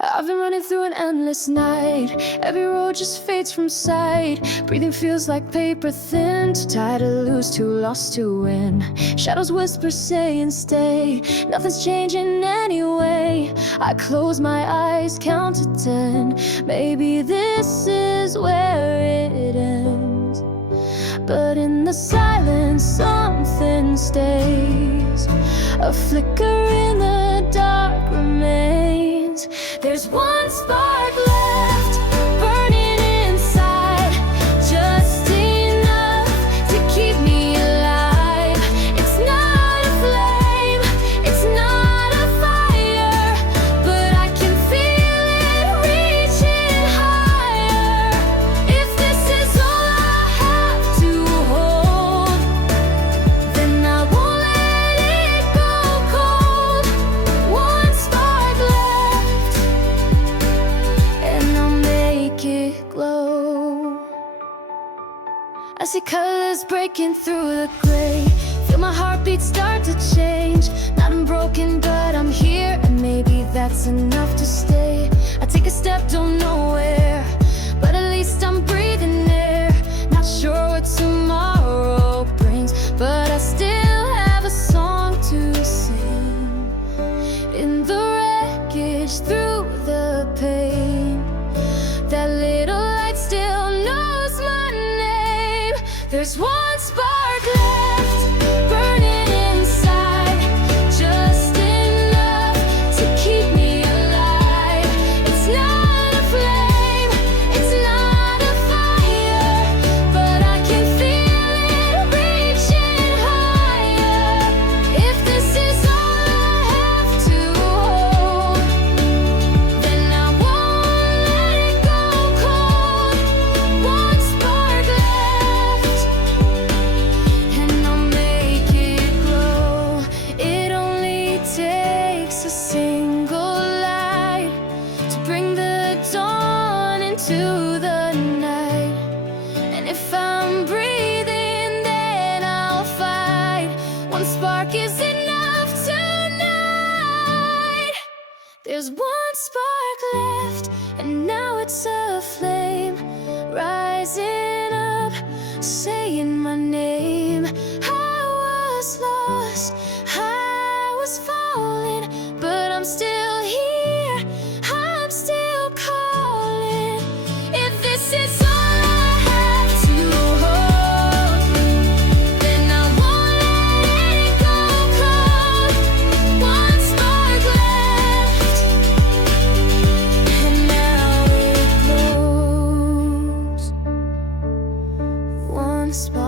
I've been running through an endless night. Every road just fades from sight. Breathing feels like paper thin. Too tired to lose, too lost to win. Shadows whisper saying stay. Nothing's changing anyway. I close my eyes, count to 10. Maybe this is where it ends. But in the silence something stays. A flicker in the dark remains. There's one spark left, burning inside, just enough to keep me alive. It's not a flame, it's not a fire, but I can feel it reaching higher. If this is all I have to hold, then I won't let it go cold. One spark left, and I'll make it glow. I see colors breaking through the gray. Feel my heartbeat start to change. Not unbroken, but I'm here, and maybe that's enough to stay. I take a step, don't know where, but at least I'm breathing air. Not sure what tomorrow brings, but I still have a song to sing. In the wreckage, through the pain, that little light still knows my name. There's one spark left, burning inside, just enough to keep me alive. It's not a flame, it's not a fire, but I can feel it reaching higher. If this is all I have to hold, then I won't let it go cold. One spark left, and I'll make it glow. It only takes a single light to bring the dawn into the night. And if I'm breathing, then I'll fight. One spark is enough tonight. There's one spark left, and now it's a flame rising up, saying my name. I was lost, I was falling, but I'm still here, I'm still calling. If this is all I have to hold, then I won't let it go cold. One spark left, and now it glows. One spark